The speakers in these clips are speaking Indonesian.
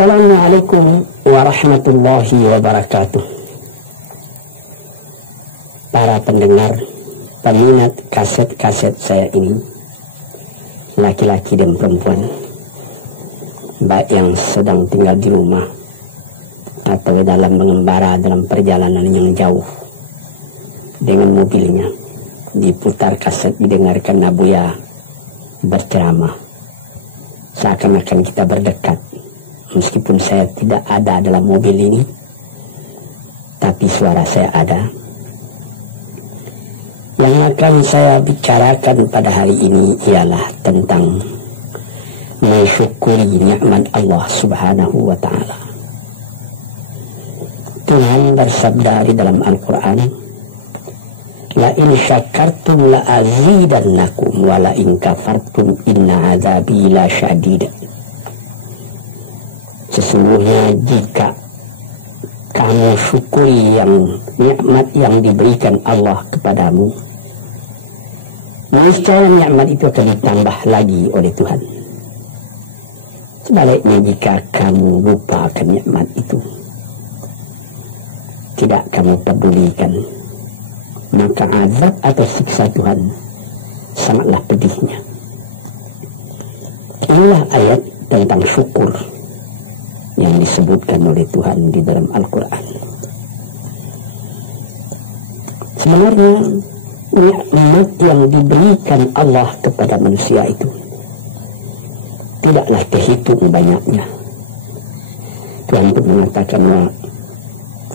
Assalamualaikum warahmatullahi wabarakatuh. Para pendengar, peminat kaset-kaset saya ini, laki-laki dan perempuan, baik yang sedang tinggal di rumah atau dalam mengembara dalam perjalanan yang jauh dengan mobilnya, diputar kaset, didengarkan Abuya berceramah, seakan-akan kita berdekat. Meskipun saya tidak ada dalam mobil ini, tapi suara saya ada. Yang akan saya bicarakan pada hari ini ialah tentang mensyukuri nikmat Allah Subhanahu wa Ta'ala. Tuhan bersabda di dalam Al-Quran, "La in syakartum la azidannakum wa la in kafartum inna azabi la syadid." Sesungguhnya jika kamu syukuri nikmat yang diberikan Allah kepadamu, niscaya nikmat itu akan ditambah lagi oleh Tuhan. Sebaliknya jika kamu lupa akan nikmat itu, tidak kamu pedulikan, maka azab atau siksa Tuhan sangatlah pedihnya. Inilah ayat tentang syukur yang disebutkan oleh Tuhan di dalam Al-Quran. Sebenarnya nikmat yang diberikan Allah kepada manusia itu tidaklah terhitung banyaknya. Tuhan pun mengatakan,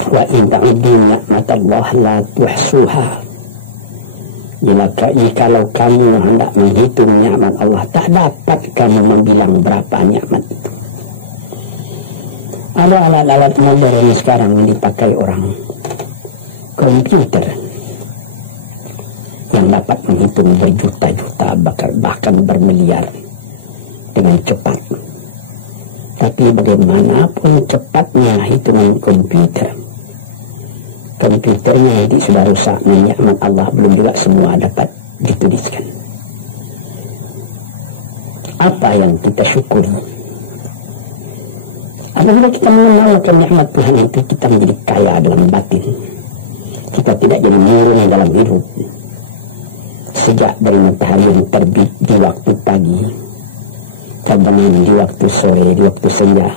wa in ta'uddu ni'matallahi la tuhsuha. Jikalau kamu hendak menghitung nikmat Allah, tak dapat kamu membilang berapa nikmat itu. Ada alat-alat modern sekarang yang dipakai orang, komputer, yang dapat menghitung berjuta-juta, bahkan bermiliar dengan cepat. Tapi bagaimanapun cepatnya hitungan komputernya nanti sudah rusak, nikmat Allah belum juga semua dapat dituliskan. Apa yang kita syukuri? Apabila kita mengenalkan nikmat Tuhan itu, kita menjadi kaya dalam batin. Kita tidak jadi murung dalam hidup. Sejak dari matahari yang terbit di waktu pagi, terbenam di waktu sore, di waktu senja,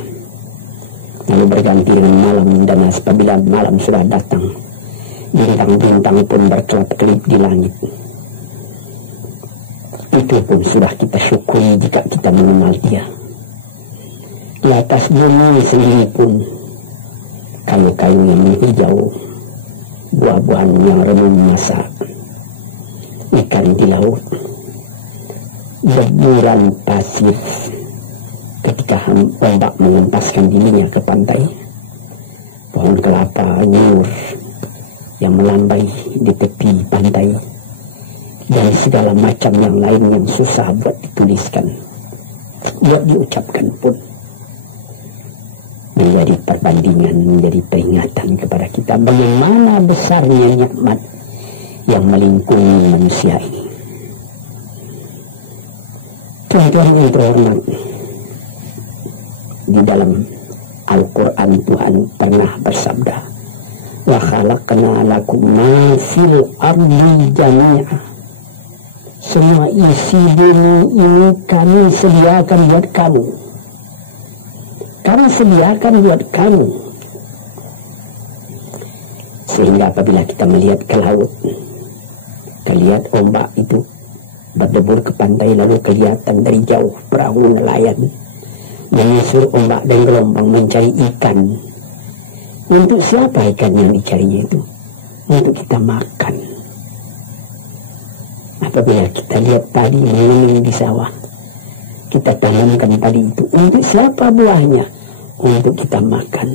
lalu berganti dengan malam, dan apabila malam sudah datang, bintang-bintang pun berkelap-kelip di langit. Itu pun sudah kita syukuri jika kita mengenal Dia. Di atas bumi sendiri pun kayu-kayu yang menghijau, buah-buahan yang renung masak, ikan di laut, deburan pasir ketika ombak mengempaskan dirinya ke pantai, pohon kelapa nyur yang melambai di tepi pantai, dan segala macam yang lain yang susah buat dituliskan, buat diucapkan pun, menjadi perbandingan, menjadi peringatan kepada kita bagaimana besarnya nikmat yang melingkungi manusia ini. Tuhan-Tuhan yang terhormat, di dalam Al-Quran Tuhan pernah bersabda, wa khalaqna lakum ma fil ardi jami'a. Semua isi bumi ini kami sediakan buat kamu. Kami sediakan buat kamu. Sehingga apabila kita melihat ke laut, terlihat ombak itu berdebur ke pantai, lalu kelihatan dari jauh perahu nelayan menyusur ombak dan gelombang mencari ikan. Untuk siapa ikan yang dicarinya itu? Untuk kita makan. Apabila kita lihat padi menguning di sawah, kita tanamkan padi itu. Untuk siapa buahnya? Untuk kita makan.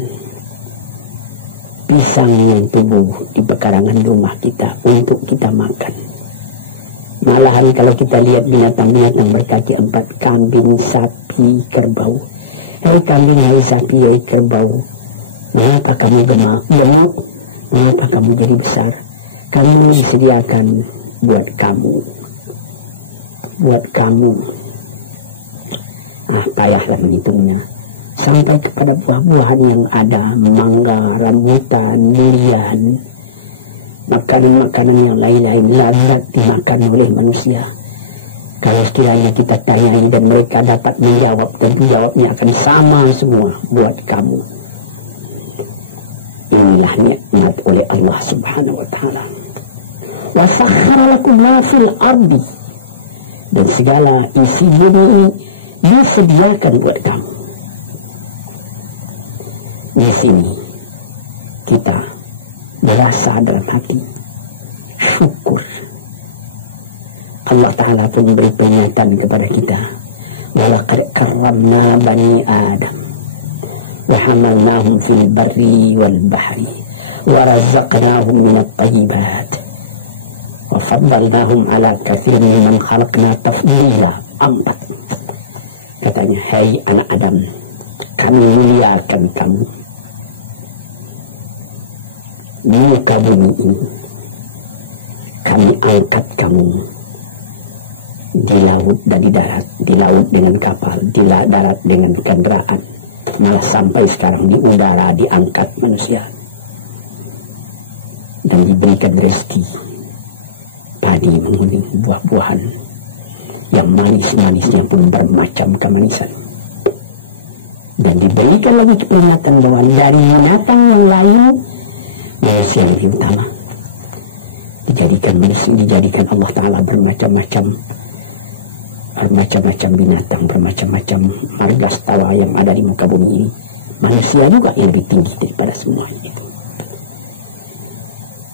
Pisang yang tumbuh di pekarangan rumah kita, untuk kita makan. Malahan kalau kita lihat binatang-binatang berkaki empat, kambing, sapi, kerbau. Hai kambing, hai sapi, hai kerbau, mengapa kamu gemuk? Mengapa kamu jadi besar? Kami disediakan buat kamu. Buat kamu. Payahlah menghitungnya. sampai kepada buah-buahan yang ada, mangga, rambutan, durian, makanan-makanan yang lain-lain lazat dimakan oleh manusia. Kalau sekiranya kita tanyai dan mereka dapat menjawab, tentu jawabnya akan sama semua buat kamu. Inilah nikmat oleh Allah Subhanahu wa ta'ala. Wa sakhkhara lakum ma fil ardi, dan segala isi bumi disediakan buat kamu. Di sini kita berasa dalam hati syukur. Allah Ta'ala pun beri peringatan kepada kita. Walaqad karramna bani Adam wa hamalnahum fil barri wal bahri wa razaqnahum minat tayyibat wa faddalnahum ala katsirin mimman khalaqna tafdila. 4. Katanya, hai anak Adam, kami muliakan kamu di muka bumi ini. Kami angkat kamu di laut dan di darat, di laut dengan kapal, di darat dengan kendaraan, malah sampai sekarang di udara diangkat manusia, dan diberikan rezeki padi menguning, buah-buahan yang manis-manisnya pun bermacam kemanisan. Dan diberikan lagi peringatan bahwa dari binatang yang lain manusia lebih utama. Dijadikan Allah Ta'ala bermacam-macam binatang, bermacam-macam marga tawa yang ada di muka bumi ini. Manusia juga yang lebih tinggi daripada semua itu.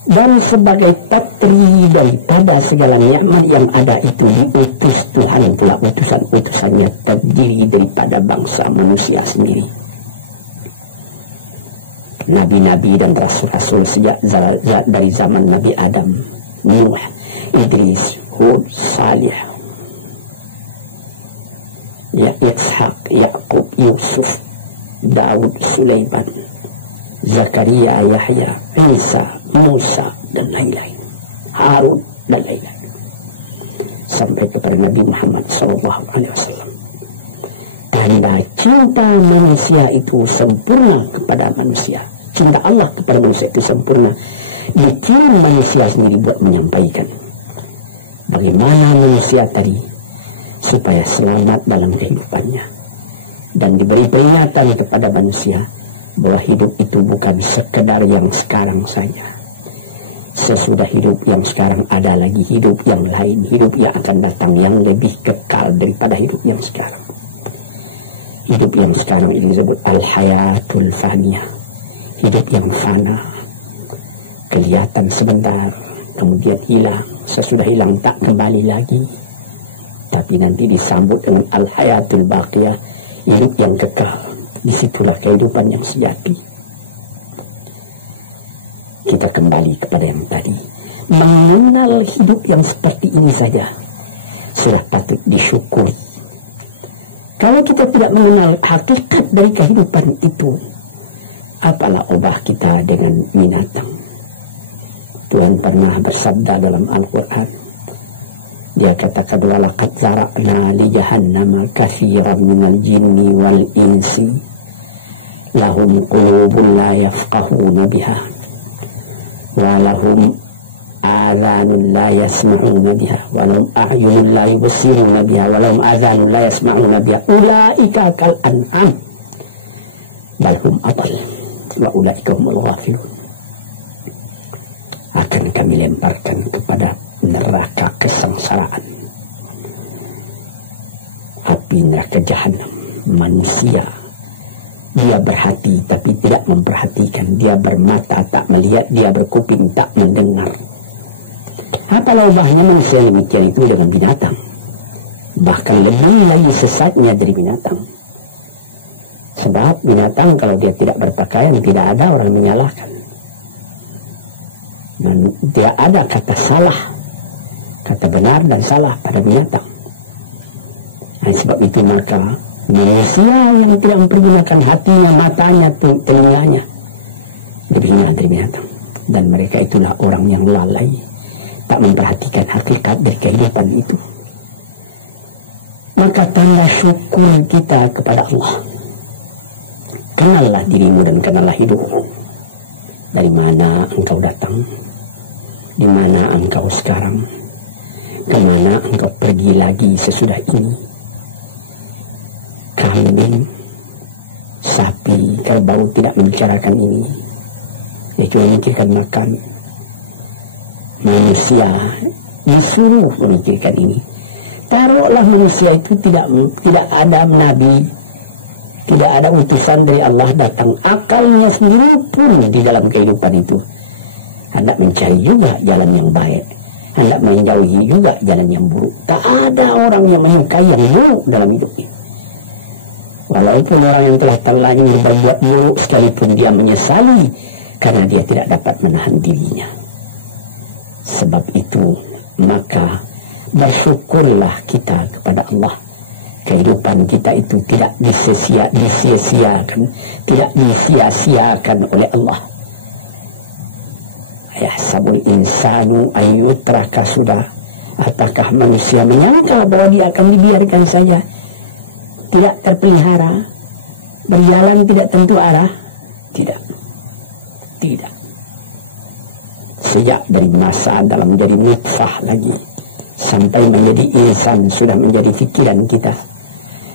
Dan sebagai patri daripada segala nikmat yang ada itu, diutus Tuhan pula, utusan-utusannya terdiri daripada bangsa manusia sendiri. Nabi-nabi dan rasul-rasul sejak dari zaman Nabi Adam, Nuh, Idris, Hud, Salih, Ishaq, Yaqub, Yusuf, Daud, Sulaiman, Zakaria, Yahya, Isa, Musa, dan lain-lain, Harun, dan lain-lain, sampai kepada Nabi Muhammad SAW. Tanda cinta manusia itu sempurna kepada manusia. Cinta Allah kepada manusia itu sempurna. Dikirim manusia sendiri buat menyampaikan bagaimana manusia tadi supaya selamat dalam kehidupannya. Dan diberi peringatan kepada manusia bahwa hidup itu bukan sekedar yang sekarang saja. Sesudah hidup yang sekarang ada lagi hidup yang lain, hidup yang akan datang yang lebih kekal daripada hidup yang sekarang. Hidup yang sekarang ini disebut al-hayatul faniyah, hidup yang fana, kelihatan sebentar kemudian hilang, sesudah hilang tak kembali lagi. Tapi nanti disambut dengan al-hayatul baqiyah, hidup yang kekal. Disitulah kehidupan yang sejati. Kita kembali kepada yang tadi, mengenal hidup yang seperti ini saja sudah patut disyukuri. Kalau kita tidak mengenal hakikat dari kehidupan itu, apalah obah kita dengan binatang. Tuhan pernah bersabda dalam Al-Quran. Dia katakan, walaqad zara'na li jahannama katsiran minal jinni wal insi lahum qulubun la yafqahuna biha wa lahum adhanun la yasma'una biha wa lahum a'yunun la yubsiruna biha wa lahum adhanun la yasma'una biha ulaika kal an'am bal hum adall wa ulaika humul ghafilun. Akan kami lemparkan kepada neraka kesengsaraan, api neraka jahanam. Manusia, dia berhati tapi tidak memperhatikan, dia bermata tak melihat, dia berkuping tak mendengar. Apalah ubahnya manusia demikian itu dengan binatang, bahkan lebih lagi sesatnya dari binatang. Sebab binatang kalau dia tidak berpakaian, tidak ada orang menyalahkan. Dan tidak ada kata salah, kata benar dan salah pada binatang. Dan sebab itu maka manusia yang tidak mempergunakan hatinya, matanya, telinganya lebih hina dari binatang. Dan mereka itulah orang yang lalai, tak memperhatikan hakikat dari kehidupan itu. Maka tanda syukur kita kepada Allah Kenallah dirimu dan kenallah hidupmu. Dari mana engkau datang? Di mana engkau sekarang? Kemana engkau pergi lagi sesudah ini? Kambing, sapi, kerbau tidak membicarakan ini. Dia cuma memikirkan makan. Manusia disuruh memikirkan ini. Taruhlah manusia itu tidak ada nabi, tidak ada utusan dari Allah datang. Akalnya sendiri pun di dalam kehidupan itu hendak mencari juga jalan yang baik, hendak menjauhi juga jalan yang buruk. Tak ada orang yang menyukai yang buruk dalam hidup ini. Walaupun orang yang telah terlanjur berbuat buruk sekalipun dia menyesali karena dia tidak dapat menahan dirinya. Sebab itu maka bersyukurlah kita kepada Allah. Kehidupan kita itu tidak disia-siakan, tidak disia-siakan oleh Allah. Yahsabul insanu ayyutraka sudah. Apakah manusia menyangka bahwa dia akan dibiarkan saja, tidak terpelihara, berjalan tidak tentu arah? Tidak. Tidak. Sejak dari masa dalam menjadi nutfah lagi sampai menjadi insan sudah menjadi fikiran kita.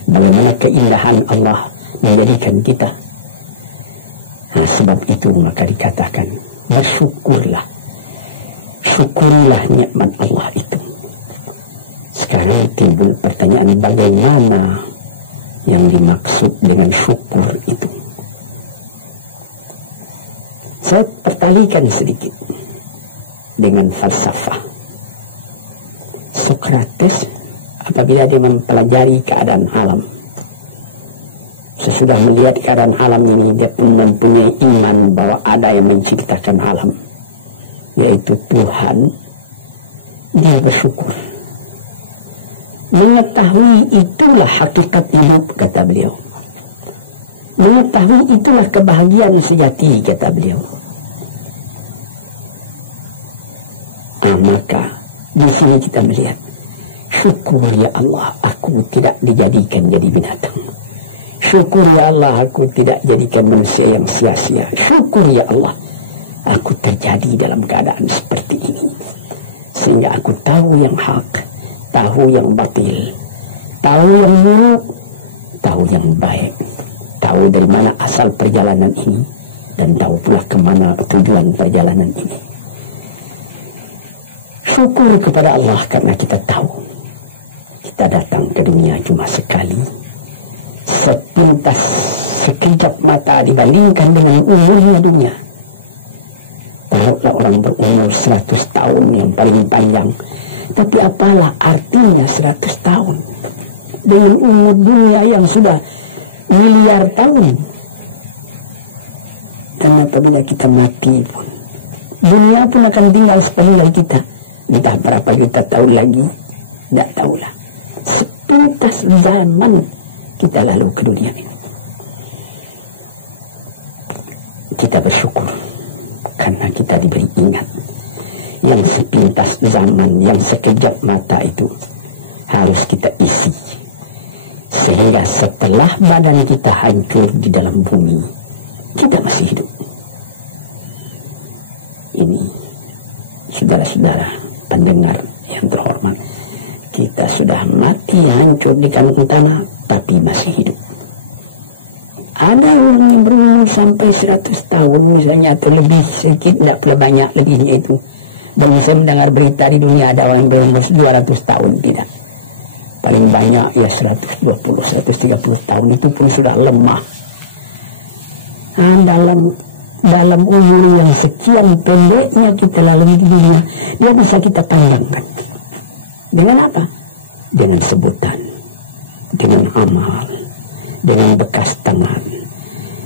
Bagaimana keindahan Allah menjadikan kita. Nah, sebab itu maka dikatakan bersyukurlah. Syukurilah nikmat Allah itu. Sekarang timbul pertanyaan, bagaimana yang dimaksud dengan syukur itu? Saya pertalikan sedikit dengan falsafah. Sokrates apabila dia mempelajari keadaan alam, sesudah melihat keadaan alam ini, dia pun mempunyai iman bahwa ada yang menciptakan alam, yaitu Tuhan. Dia bersyukur. Mengetahui itulah hakikat hidup, kata beliau. Mengetahui itulah kebahagiaan sejati, kata beliau. Nah, maka di sini kita melihat, syukur ya Allah, aku tidak dijadikan jadi binatang. Syukur ya Allah, aku tidak jadikan manusia yang sia-sia. Syukur ya Allah, aku terjadi dalam keadaan seperti ini. Sehingga aku tahu yang hak, tahu yang batil, tahu yang buruk, tahu yang baik. Tahu dari mana asal perjalanan ini, dan tahu pula kemana tujuan perjalanan ini. Syukur kepada Allah karena kita tahu kita datang ke dunia cuma sekali. Sepintas, sekejap mata dibandingkan dengan umurnya dunia. Taruhlah orang berumur 100 tahun yang paling panjang. Tapi apalah artinya 100 tahun dengan umur dunia yang sudah miliar tahun. Dan apabila kita mati pun, dunia pun akan tinggal sepenuhnya kita. Entah berapa juta tahun lagi, tidak tahulah. Sepintas zaman kita lalu ke dunia ini. Kita bersyukur karena kita diberi ingat. Yang sepintas zaman, yang sekejap mata itu harus kita isi. Sehingga setelah badan kita hancur di dalam bumi, kita masih hidup. Ini, saudara-saudara pendengar yang terhormat, kita sudah mati hancur di kandung tanah, tapi masih hidup. Ada orang yang berumur sampai 100 tahun misalnya, atau lebih sedikit, tidak pula banyak lebihnya itu. Dan saya mendengar berita di dunia ada orang yang berumur 200 tahun, tidak. Paling banyak ya 120, 130 tahun, itu pun sudah lemah. Nah, dalam umur yang sekian pendeknya kita lalui di dunia, dia bisa kita pandangkan. Dengan apa? Dengan sebutan, dengan amal, dengan bekas tangan,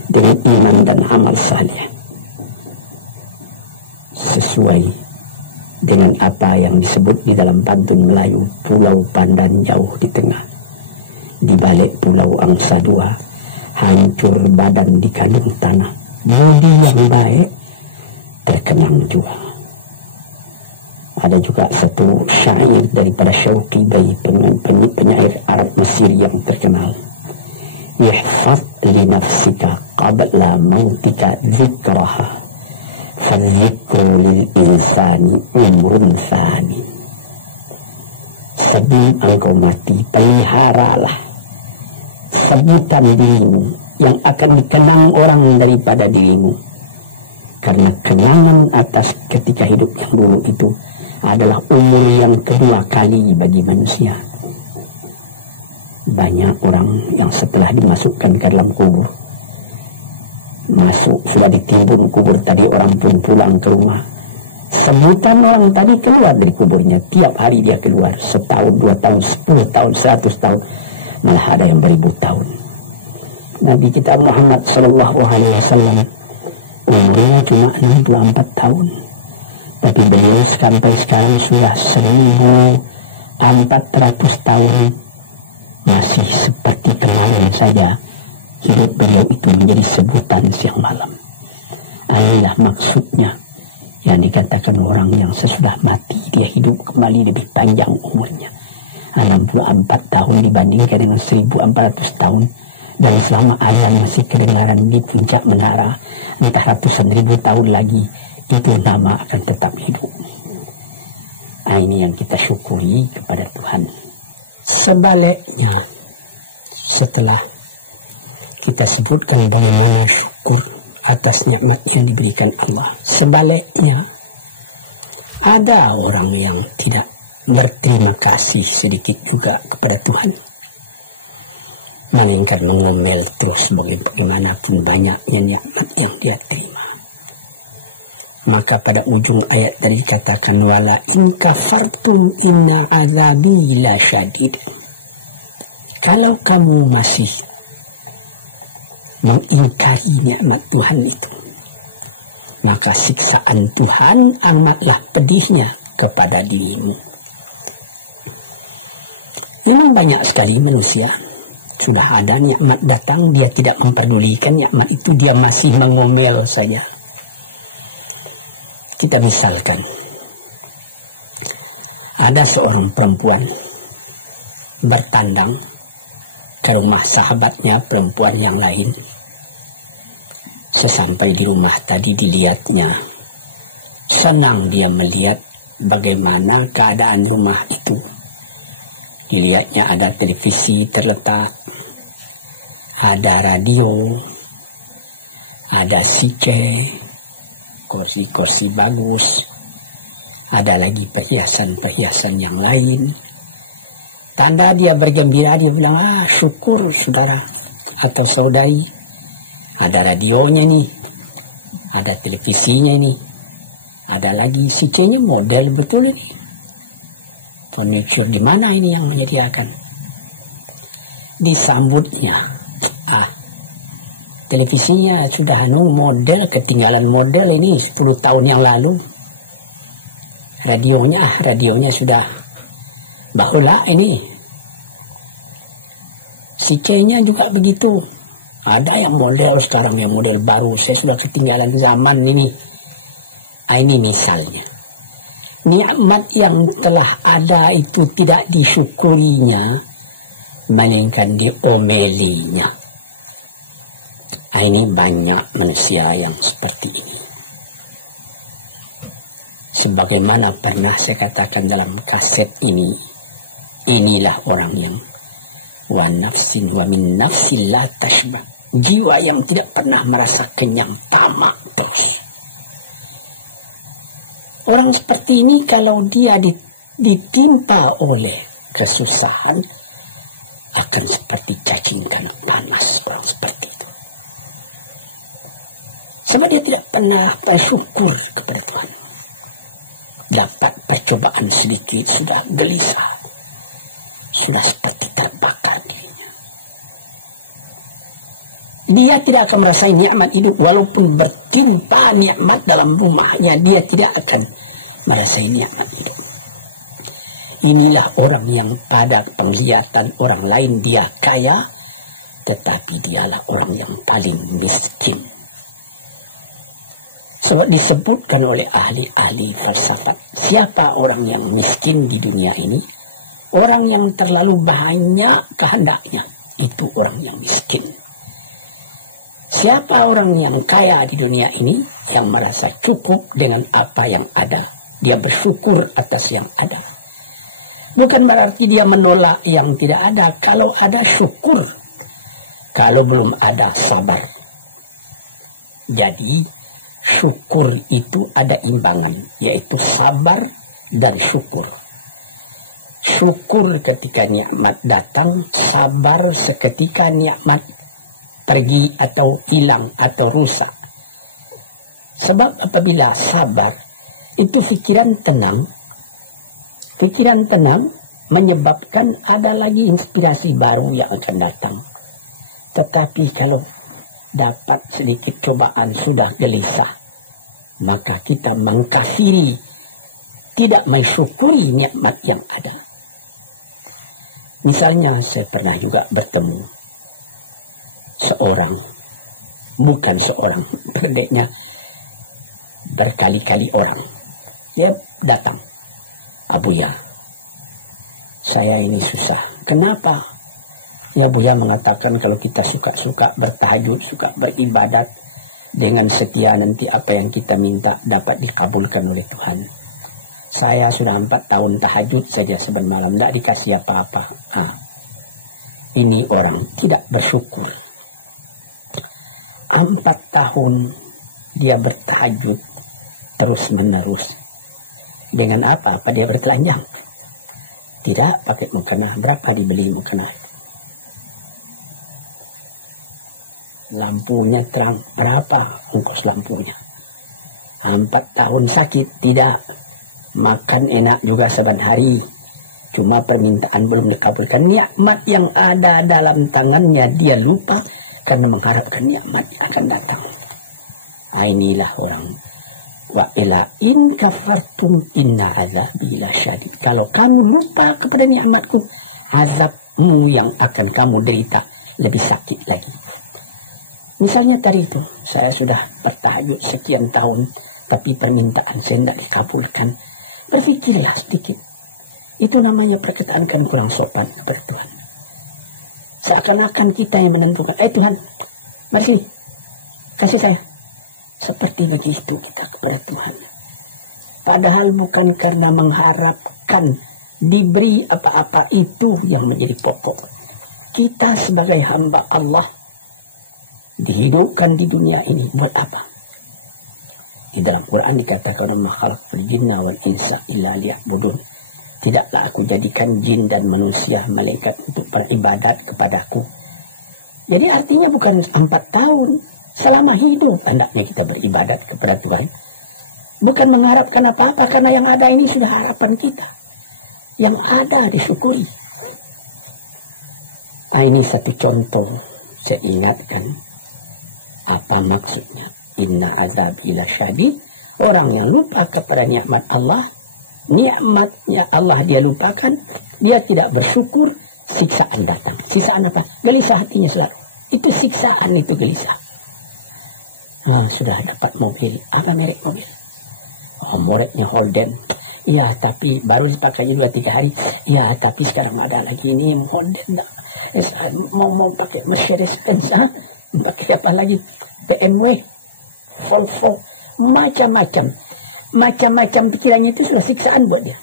dengan iman dan amal saleh. Sesuai dengan apa yang disebut di dalam pantun Melayu, Pulau Pandan jauh di tengah, di balik pulau angsa dua, hancur badan di kandung tanah, budi yang baik terkenang jua. Ada juga satu syair daripada Syauqi, penyair Arab Mesir yang terkenal, Ihfad linafsika qabla mautika dzikraha fadzikru lil insani umrun tsani. Sebelum engkau mati, peliharalah sebutan dirimu yang akan dikenang orang daripada dirimu. Karena kenangan atas ketika hidup yang dulu itu adalah umur yang kedua kali bagi manusia. Banyak orang yang setelah dimasukkan ke dalam kubur, masuk sudah ditimbun kubur tadi, orang pun pulang ke rumah, sebutan orang tadi keluar dari kuburnya. Tiap hari dia keluar, setahun, 2 tahun, 10 tahun, 100 tahun, malah ada yang beribu tahun. Nabi kita Muhammad SAW umurnya cuma 64 tahun, tapi beliau sampai sekarang sudah 1400 tahun masih seperti kemarin saja. Hidup beliau itu menjadi sebutan siang malam. Inilah maksudnya yang dikatakan orang yang sesudah mati dia hidup kembali lebih panjang umurnya, 64 tahun dibandingkan dengan 1400 tahun. Dan selama azan masih kedengaran di puncak menara, entah ratusan ribu tahun lagi, itu nama akan tetap hidup. Ini yang kita syukuri kepada Tuhan. Sebaliknya, setelah kita sebutkan bagaimana syukur atas nikmat yang diberikan Allah, sebaliknya ada orang yang tidak berterima kasih sedikit juga kepada Tuhan, melainkan mengomel terus bagaimanapun banyaknya nikmat yang dia terima. Maka pada ujung ayat tadi dikatakan wala in kafartum inna azabi lasyadid. Kalau kamu masih mengingkari nikmat Tuhan itu, maka siksaan Tuhan amatlah pedihnya kepada dirimu. Memang banyak sekali manusia sudah ada nikmat datang, dia tidak memperdulikan nikmat itu, dia masih mengomel saja. Kita misalkan, ada seorang perempuan bertandang ke rumah sahabatnya perempuan yang lain. Sesampai di rumah tadi dilihatnya, senang dia melihat bagaimana keadaan rumah itu. Dilihatnya ada televisi terletak, ada radio, ada CC, kursi-kursi bagus, ada lagi perhiasan-perhiasan yang lain. Tanda dia bergembira, dia bilang, syukur saudara atau saudari, ada radionya nih, ada televisinya nih, ada lagi CC-nya, model betul ini. Furniture di mana ini yang menyediakan? Disambutnya, televisinya sudah model, ketinggalan model ini 10 tahun yang lalu. Radionya sudah bahula ini. CC-nya juga begitu. Ada yang model sekarang, yang model baru. Saya sudah ketinggalan zaman ini. Ini misalnya. Nikmat yang telah ada itu tidak disyukurinya, melainkan diomelinya. Ini banyak manusia yang seperti ini. Sebagaimana pernah saya katakan dalam kaset ini, inilah orang yang wa nafsin wa min nafsin la tashba, jiwa yang tidak pernah merasa kenyang, tamak terus. Orang seperti ini kalau dia ditimpa oleh kesusahan, akan seperti cacing kena panas, orang seperti itu. Sebab dia tidak pernah bersyukur kepada Tuhan. Dapat percobaan sedikit, sudah gelisah, sudah seperti terbakar dirinya. Dia tidak akan merasakan nikmat hidup, walaupun bertimpa nikmat dalam rumahnya, dia tidak akan merasakan nikmat hidup. Inilah orang yang pada penglihatan orang lain dia kaya, tetapi dialah orang yang paling miskin. Sebab disebutkan oleh ahli-ahli falsafat, siapa orang yang miskin di dunia ini? Orang yang terlalu banyak kehendaknya, itu orang yang miskin. Siapa orang yang kaya di dunia ini, yang merasa cukup dengan apa yang ada, dia bersyukur atas yang ada. Bukan berarti dia menolak yang tidak ada. Kalau ada, syukur. Kalau belum ada, sabar. Jadi syukur itu ada imbangan, yaitu sabar dan syukur. Syukur ketika nikmat datang, sabar seketika nikmat pergi atau hilang atau rusak. Sebab apabila sabar, itu pikiran tenang. Pikiran tenang menyebabkan ada lagi inspirasi baru yang akan datang. Tetapi kalau dapat sedikit cobaan sudah gelisah, maka kita mengkafiri, tidak mensyukuri nikmat yang ada. Misalnya saya pernah juga bertemu seorang, bukan seorang, pendeknya berkali-kali orang. Dia datang, "Abuya, saya ini susah." "Kenapa?" Ya, Buya mengatakan kalau kita suka bertahajud, suka beribadat, dengan setia nanti apa yang kita minta dapat dikabulkan oleh Tuhan. Saya sudah 4 tahun tahajud saja saban malam, tidak dikasih apa-apa. Ini orang tidak bersyukur. 4 tahun dia bertahajud terus menerus. Dengan apa dia bertelanjang? Tidak pakai mukena. Berapa dibeli mukena? Lampunya terang. Berapa ongkos lampunya? 4 tahun sakit? Tidak. Makan enak juga saban hari. Cuma permintaan belum dikabulkan. Nikmat yang ada dalam tangannya dia lupa karena mengharapkan nikmat yang akan datang. Inilah orang. Wa ila in kafartum inna azabi lasyadid. Kalau kamu lupa kepada nikmatku, azabmu yang akan kamu derita lebih sakit lagi. Misalnya tadi itu, saya sudah bertahajud sekian tahun, tapi permintaan saya tidak dikabulkan. Berpikirlah sedikit. Itu namanya perkataan kan kurang sopan kepada Tuhan. Seakan-akan kita yang menentukan. Tuhan, mari sini, kasih saya. Seperti begitu kita kepada Tuhan. Padahal bukan karena mengharapkan diberi apa-apa itu yang menjadi pokok. Kita sebagai hamba Allah dihidupkan di dunia ini buat apa? Di dalam Quran dikatakan, "Ma khalaqtul jinna wal insa illa liya'budun." Tidaklah aku jadikan jin dan manusia, malaikat untuk beribadat kepadaku. Jadi artinya bukan 4 tahun. Selama hidup hendaknya kita beribadat kepada Tuhan. Bukan mengharapkan apa-apa, karena yang ada ini sudah harapan kita. Yang ada disyukuri. Ini satu contoh. Saya ingatkan apa maksudnya. Inna azab ila syadid. Orang yang lupa kepada nikmat Allah, nikmatnya Allah dia lupakan, dia tidak bersyukur, siksaan datang. Siksaan apa? Gelisah hatinya selalu. Itu siksaan, itu gelisah. Sudah dapat mobil. Apa merek mobil? Mereknya Holden. Ya, tapi baru dipakai 2-3 hari. Ya, tapi sekarang ada lagi ini Holden. Mau pakai Mercedes-Benz. Pakai apa lagi? BMW, Volvo, macam-macam pikirannya itu sudah siksaan buat dia.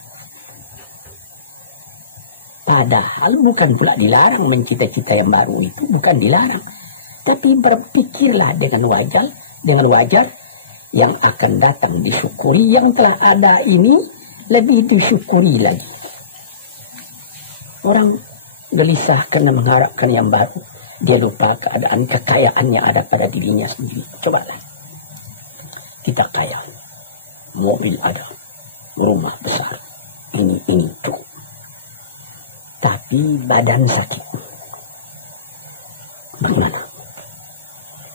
Padahal bukan pula dilarang mencita-cita yang baru itu, bukan dilarang. Tapi berpikirlah dengan wajar yang akan datang disyukuri, yang telah ada ini lebih disyukuri lagi. Orang gelisah karena mengharapkan yang baru, dia lupa keadaan kekayaan yang ada pada dirinya sendiri. Cobalah. Kita kaya. Mobil ada. Rumah besar. Ini cukup. Tapi badan sakit. Bagaimana?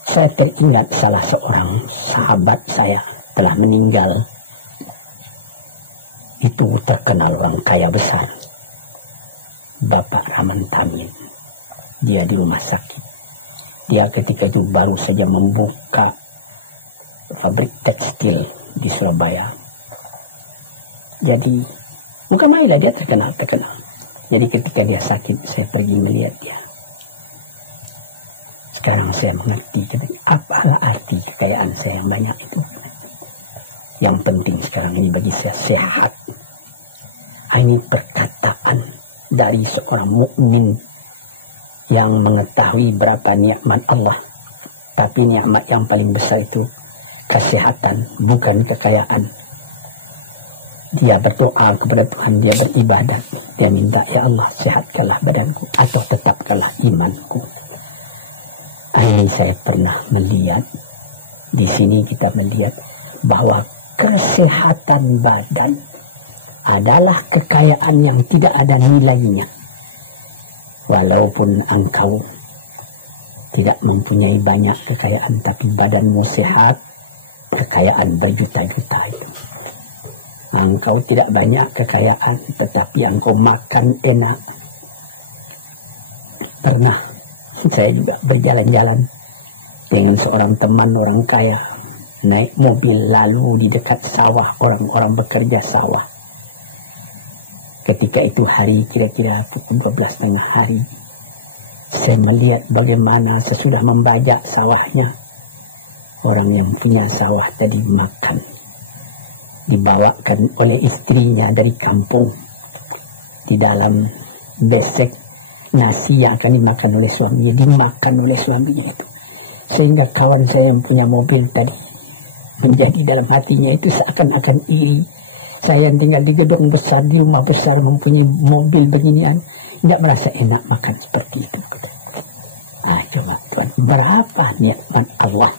Saya teringat salah seorang sahabat saya telah meninggal. Itu terkenal orang kaya besar. Bapak Rahman Tamin. Dia di rumah sakit. Dia ketika itu baru saja membuka pabrik tekstil di Surabaya. Jadi bukan main lah, dia terkenal. Jadi ketika dia sakit, saya pergi melihat dia. Sekarang saya mengerti, apalah arti kekayaan saya yang banyak itu. Yang penting sekarang ini bagi saya sehat. Ini perkataan dari seorang mukmin yang mengetahui berapa nikmat Allah. Tapi nikmat yang paling besar itu kesehatan, bukan kekayaan. Dia berdoa kepada Tuhan, dia beribadat. Dia minta, ya Allah, sehatkanlah badanku atau tetapkanlah imanku. Ini saya pernah melihat. Di sini kita melihat bahwa kesehatan badan adalah kekayaan yang tidak ada nilainya. Walaupun engkau tidak mempunyai banyak kekayaan, tapi badanmu sehat, kekayaan berjuta-juta itu. Engkau tidak banyak kekayaan, tetapi engkau makan enak. Pernah saya juga berjalan-jalan dengan seorang teman orang kaya, naik mobil lalu di dekat sawah, orang-orang bekerja sawah. Ketika itu hari kira-kira pukul 12:30 hari, saya melihat bagaimana sesudah membajak sawahnya, orang yang punya sawah tadi makan. Dibawakan oleh istrinya dari kampung di dalam besek nasi yang akan dimakan oleh suaminya, dimakan oleh suaminya itu. Sehingga kawan saya yang punya mobil tadi menjadi dalam hatinya itu seakan-akan iri. Saya yang tinggal di gedung besar, di rumah besar, mempunyai mobil beginian, tidak merasa enak makan seperti itu. Coba Tuhan, berapa nikmat Allah.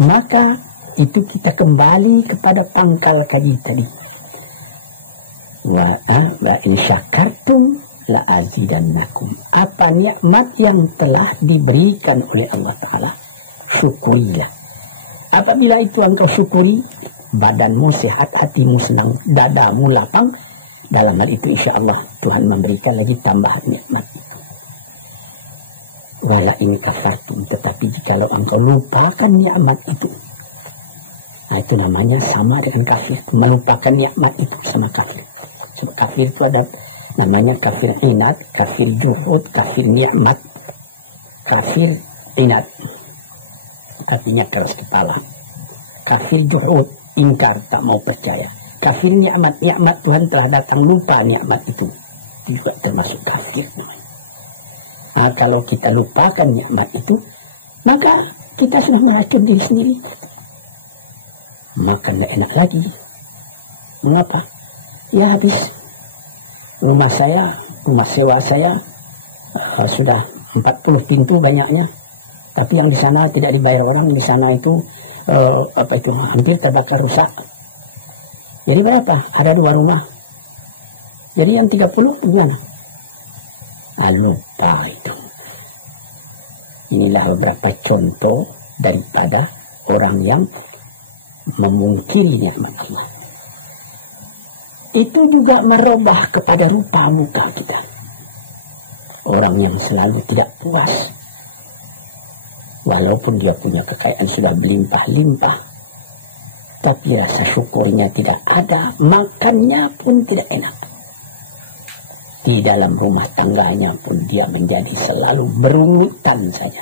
Maka itu kita kembali kepada pangkal kaji tadi. Wa in syakartum la azidannakum. Apa nikmat yang telah diberikan oleh Allah Ta'ala, syukurilah. Apabila itu engkau syukuri, badanmu sehat, hatimu senang, dadamu lapang, dalam hal itu insya Allah Tuhan memberikan lagi tambahan nikmat. Wala ini kafartum, tetapi jikalau engkau lupakan nikmat itu, itu namanya sama dengan kafir. Melupakan nikmat itu sama kafir. Sebab kafir itu ada namanya kafir inat, kafir juhud, kafir nikmat, kafir inat, artinya keras kepala. Kafir juhud, ingkar, tak mau percaya. Kafir nikmat, nikmat Tuhan telah datang, lupa nikmat itu juga termasuk kafir. Kalau kita lupakan nikmat itu, maka kita sudah meracun diri sendiri. Maka tidak enak lagi. Mengapa? Ya habis. Rumah saya, rumah sewa saya sudah 40 pintu banyaknya. Tapi yang di sana tidak dibayar orang, di sana itu hampir terbakar rusak. Jadi berapa? Ada 2 rumah. Jadi yang 30 gimana? Lupa itu. Inilah beberapa contoh daripada orang yang memungkiri nikmat Allah. Itu juga merubah kepada rupa muka kita. Orang yang selalu tidak puas, walaupun dia punya kekayaan sudah berlimpah-limpah, tapi rasa syukurnya tidak ada, makannya pun tidak enak. Di dalam rumah tangganya pun dia menjadi selalu berurutan saja.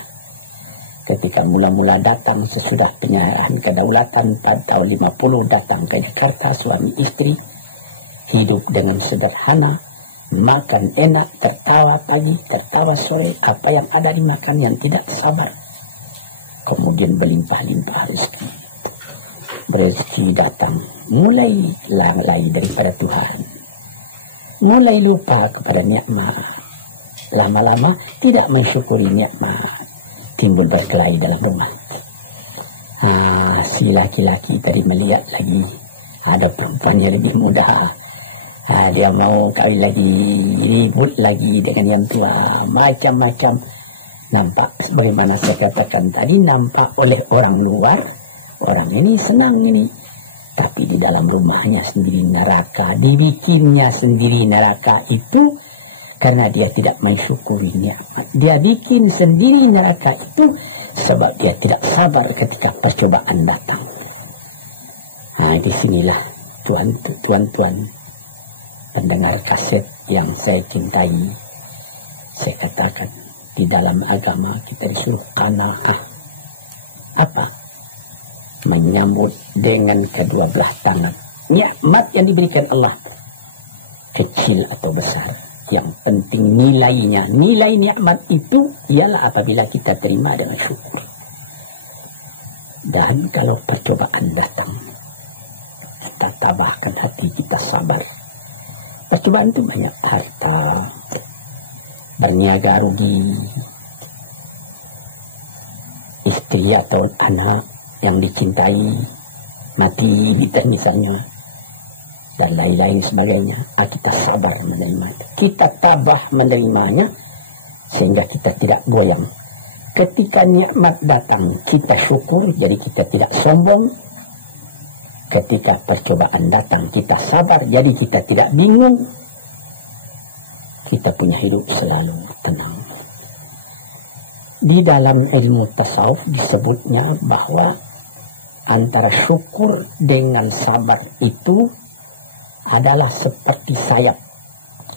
Ketika mula-mula datang sesudah penyerahan kedaulatan pada tahun 50 datang ke Jakarta, suami istri hidup dengan sederhana, makan enak, tertawa pagi, tertawa sore, apa yang ada dimakan yang tidak sabar. Kemudian berlimpah-limpah rezeki. Rezeki datang, mulai lalai daripada Tuhan. Mulai lupa kepada nikmat. Lama-lama tidak mensyukuri nikmat. Timbul berkelahi dalam rumah. Si laki-laki tadi melihat lagi ada perempuan yang lebih muda. Dia mau kawin lagi, ribut lagi dengan yang tua, macam-macam. Nampak sebagaimana saya katakan tadi, nampak oleh orang luar, orang ini senang ini. Tapi di dalam rumahnya sendiri neraka, dibikinnya sendiri neraka itu karena dia tidak mensyukuri nikmat. Dia bikin sendiri neraka itu sebab dia tidak sabar ketika percobaan datang. Disinilah tuan-tuan pendengar kaset yang saya cintai. Saya katakan, Di dalam agama kita disuruh qanaah. Apa? Menyambut dengan kedua belah tangan nikmat yang diberikan Allah, kecil atau besar. Yang penting nilainya. Nilai nikmat itu ialah apabila kita terima dengan syukur. Dan kalau percobaan datang, kita tabahkan hati, kita sabar. Percobaan itu banyak, harta, berniaga rugi, istri atau anak yang dicintai mati misalnya, dan lain-lain sebagainya. Kita sabar menerima itu. Kita tabah menerimanya sehingga kita tidak goyang. Ketika nikmat datang, kita syukur, jadi kita tidak sombong. Ketika percobaan datang, kita sabar, jadi kita tidak bingung. Kita punya hidup selalu tenang. Di dalam ilmu tasawuf disebutnya bahwa antara syukur dengan sabar itu adalah seperti sayap.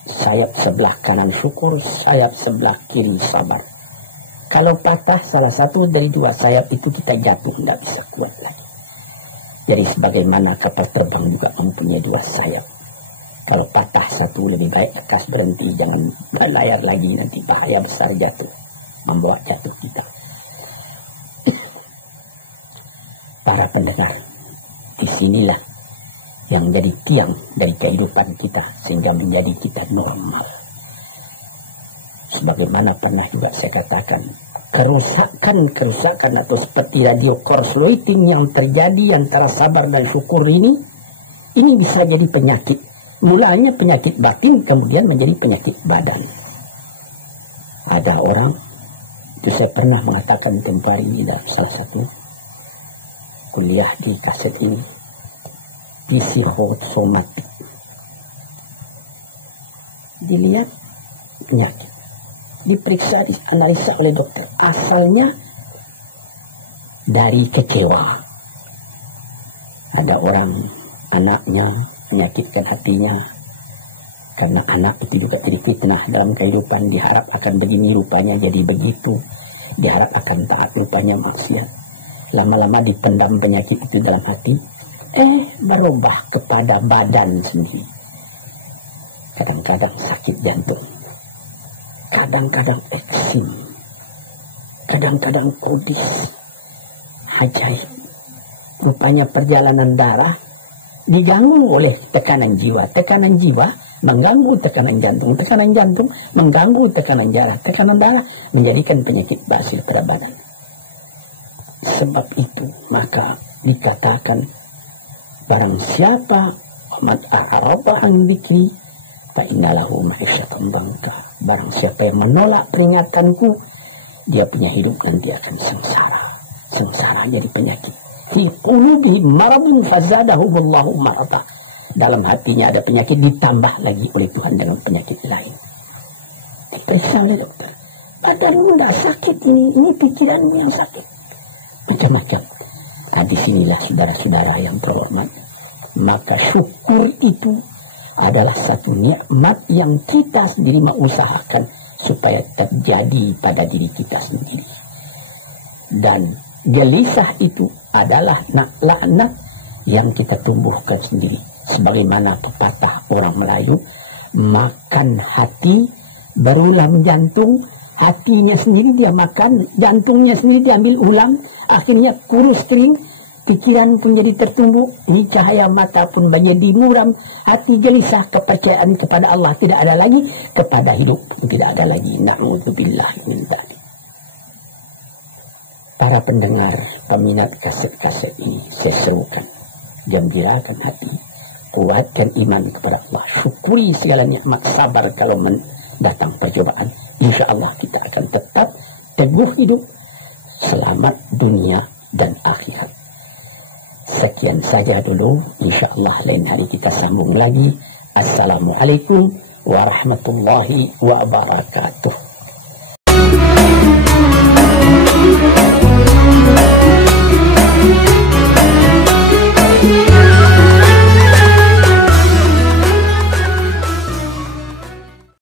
Sayap sebelah kanan syukur, sayap sebelah kiri sabar. Kalau patah salah satu dari dua sayap itu, kita jatuh, tidak bisa kuat lagi. Jadi sebagaimana kapal terbang juga mempunyai dua sayap. Kalau patah satu, lebih baik lekas berhenti, jangan berlayar lagi, nanti bahaya besar jatuh, membawa jatuh kita. Para pendengar, disinilah yang jadi tiang dari kehidupan kita sehingga menjadi kita normal. Sebagaimana pernah juga saya katakan, kerusakan atau seperti radio korsleting yang terjadi antara sabar dan syukur ini bisa jadi penyakit. Mulanya penyakit batin, kemudian menjadi penyakit badan. Ada orang, itu saya pernah mengatakan tempoh hari ini dalam salah satu kuliah di kaset ini, psikosomatik. Dilihat penyakit, diperiksa, dianalisa oleh dokter. Asalnya dari kecewa. Ada orang, anaknya menyakitkan hatinya, karena anak itu juga jadi fitnah dalam kehidupan. Diharap akan begini, rupanya jadi begitu. Diharap akan taat, rupanya maksiat. Lama-lama dipendam penyakit itu dalam hati, berubah kepada badan sendiri. Kadang-kadang sakit jantung, kadang-kadang eksim, kadang-kadang kodis, ajaib. Rupanya perjalanan darah diganggu oleh tekanan jiwa. Tekanan jiwa mengganggu tekanan jantung mengganggu tekanan darah. Tekanan darah menjadikan penyakit basil pada badan. Sebab itu maka dikatakan, barang siapa man a'rada an dzikri fa innalahu ma'isyatan dhanka. Barang siapa yang menolak peringatanku, dia punya hidup nanti akan sengsara. Sengsara jadi penyakit. Fi qulubihim maradun fazadahumullahu marada. Dalam hatinya ada penyakit, ditambah lagi oleh Tuhan dengan penyakit lain. Diperiksa oleh dokter, badanmu tidak sakit, ini pikiranmu yang sakit, macam-macam. Disinilah saudara-saudara yang terhormat, maka syukur itu adalah satu nikmat yang kita sendiri mengusahakan supaya terjadi pada diri kita sendiri. Dan gelisah itu adalah laknat yang kita tumbuhkan sendiri. Sebagaimana pepatah orang Melayu, makan hati berulam jantung. Hatinya sendiri dia makan, jantungnya sendiri diambil ulam, akhirnya kurus kering, pikiran pun jadi tertumbuk, ini cahaya mata pun menjadi muram, hati gelisah, kepercayaan kepada Allah tidak ada lagi, kepada hidup pun tidak ada lagi. Na'udzubillah min dzalik. Para pendengar, peminat kaset-kaset ini, saya serukan, gembirakan hati, kuatkan iman kepada Allah, syukuri segala nikmat, sabar kalau datang percobaan. Insya Allah kita akan tetap teguh hidup, selamat dunia dan akhirat. Sekian saja dulu, insya Allah lain hari kita sambung lagi. Assalamualaikum warahmatullahi wabarakatuh.